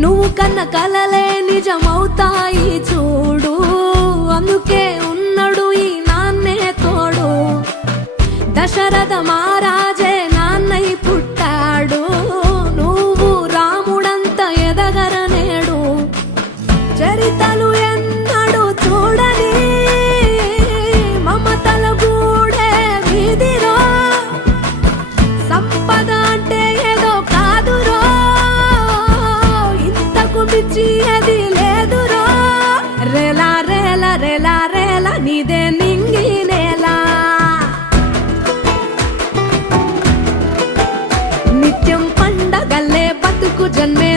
నువ్వు కన్న కలలే నిజమవుతాయి చూడు, అందుకే ఉన్నడు ఈ నాన్నే తోడు. దశరథ మహారాజే నాన్నై పుట్టాడు, నువ్వు రాముడంత ఎదగరనేడు. చరితలు ఎన్నడు చూడని మమతల గూడే వీధిలో, సంపద అంటే ఏదో కాదురో, ఇంతకు మించి అది లేదురో. రేలా రేలా రేలా రేలా నీదే నింగి నేలా, నిత్యం పండగల్లే బతుకు జన్మే